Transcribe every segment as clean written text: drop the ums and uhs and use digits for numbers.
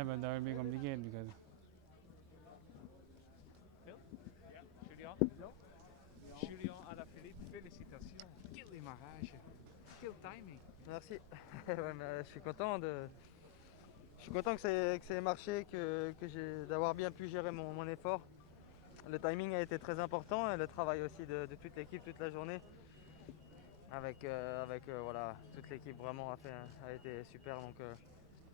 Yeah, but that will be complicated because Phil? Ja, Julian? Julian Alaphilippe, félicitations. Quel démarrage. Quel timing. Merci. Ouais, mais je suis content que ça ait marché, d'avoir bien pu gérer mon effort. Le timing a été très important et le travail aussi de toute l'équipe toute la journée. Voilà, toute l'équipe vraiment a été super. Donc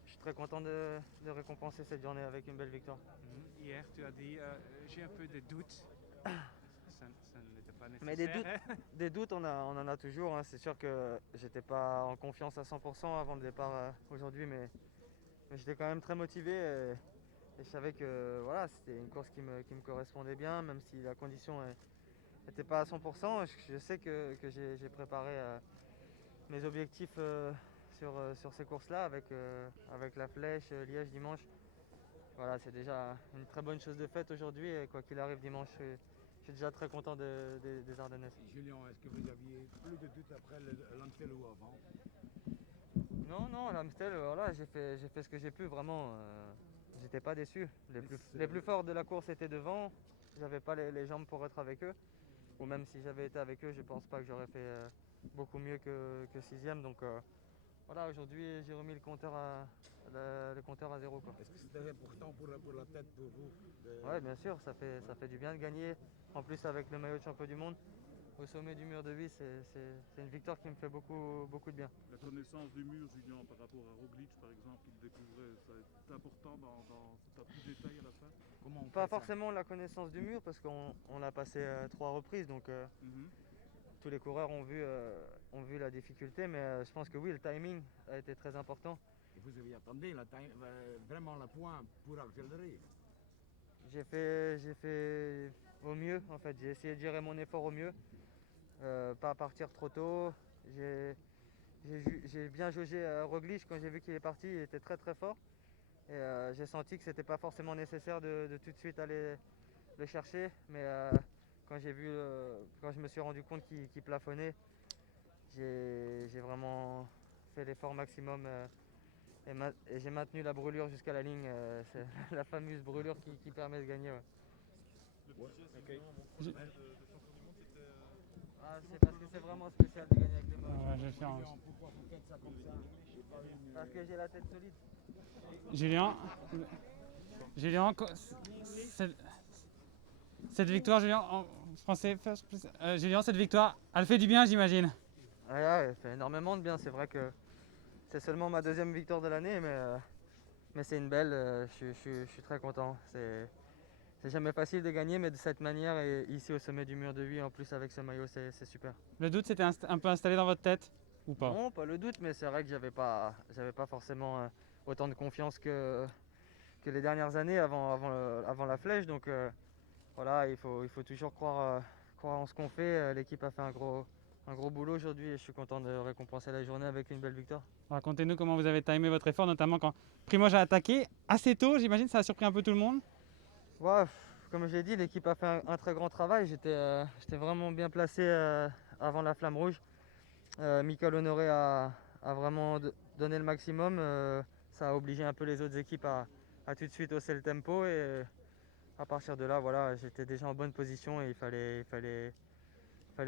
je suis très content de récompenser cette journée avec une belle victoire. Hier, tu as dit, j'ai un peu de doutes. Ça n'était pas Mais nécessaire. des doutes on en a toujours. Hein. C'est sûr que j'étais pas en confiance à 100% avant le départ aujourd'hui, mais j'étais quand même très motivé. Et je savais que voilà, c'était une course qui me correspondait bien, même si la condition n'était pas à 100%. Je sais que j'ai préparé mes objectifs sur ces courses-là avec la flèche, Liège dimanche. Voilà, c'est déjà une très bonne chose de faite aujourd'hui. Et quoi qu'il arrive dimanche, je suis déjà très content des Ardennaises. Julien, est-ce que vous aviez plus de doutes après l'Amstel ou avant? Non, l'Amstel, voilà, j'ai fait ce que j'ai pu, vraiment. J'étais pas déçu. Les plus forts de la course étaient devant. J'avais pas les jambes pour être avec eux. Ou même si j'avais été avec eux, je pense pas que j'aurais fait beaucoup mieux que sixième. Donc voilà, aujourd'hui j'ai remis le compteur à zéro. Est-ce que c'était important pour la tête pour vous Ouais, bien sûr, ça fait du bien de gagner. En plus avec le maillot de champion du monde, au sommet du mur de vie, c'est une victoire qui me fait beaucoup de bien. La connaissance du mur, Julien, par rapport à Roglic, par exemple, qu'il découvrait, c'est important c'est un petit détail à la fin. Comment on Pas fait ça? forcément la connaissance du mur parce qu'on l'a passé 3 reprises, donc tous les coureurs ont vu la difficulté, mais je pense que oui, le timing a été très important. Et vous avez attendu vraiment le point pour accélérer. J'ai fait au mieux, en fait, j'ai essayé de gérer mon effort au mieux, pas partir trop tôt. J'ai bien jaugé Roglic quand j'ai vu qu'il est parti, il était très très fort. Et j'ai senti que c'était pas forcément nécessaire de tout de suite aller le chercher, mais quand je me suis rendu compte qu'il plafonnait, j'ai vraiment fait l'effort maximum et j'ai maintenu la brûlure jusqu'à la ligne. C'est la fameuse brûlure qui permet de gagner. Ouais. Le petit geste de champion du monde, c'était. C'est parce que c'est vraiment spécial de gagner avec les mains. je vais faire un- Pourquoi vous faites ça comme ça? Parce que j'ai la tête solide. Julien, cette, cette victoire, Julien, en français, Julien, cette victoire, elle fait du bien, j'imagine. Ouais, elle fait énormément de bien. C'est vrai que c'est seulement ma deuxième victoire de l'année, mais c'est une belle. Je suis très content. C'est jamais facile de gagner, mais de cette manière et ici au sommet du mur de vie, en plus avec ce maillot, c'est super. Le doute s'était un peu installé dans votre tête ou pas? Non, pas le doute, mais c'est vrai que j'avais pas forcément autant de confiance que les dernières années avant la flèche. Donc voilà, il faut toujours croire en ce qu'on fait. L'équipe a fait un gros boulot aujourd'hui et je suis content de récompenser la journée avec une belle victoire. Racontez-nous comment vous avez timé votre effort, notamment quand Primož a attaqué assez tôt, j'imagine, ça a surpris un peu tout le monde. Ouais, comme je l'ai dit, l'équipe a fait un très grand travail. J'étais vraiment bien placé avant la flamme rouge. Michael Honoré a vraiment donné le maximum. Ça a obligé un peu les autres équipes à tout de suite hausser le tempo. Et à partir de là, voilà, j'étais déjà en bonne position et il fallait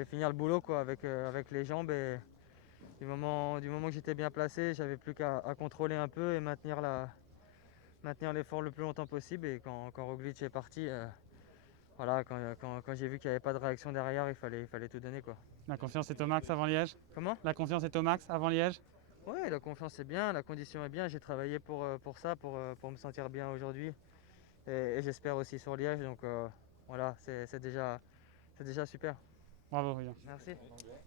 finir le boulot quoi, avec les jambes. Et du moment que j'étais bien placé, j'avais plus qu'à contrôler un peu et maintenir l'effort le plus longtemps possible. Et quand Roglic est parti, voilà, quand j'ai vu qu'il n'y avait pas de réaction derrière, il fallait tout donner. Quoi. La confiance est au max avant Liège. Comment? La confiance est au max avant Liège. Ouais, la confiance est bien, la condition est bien. J'ai travaillé pour ça, pour me sentir bien aujourd'hui. Et j'espère aussi sur Liège. Donc voilà, c'est déjà super. Bravo, Julien. Merci.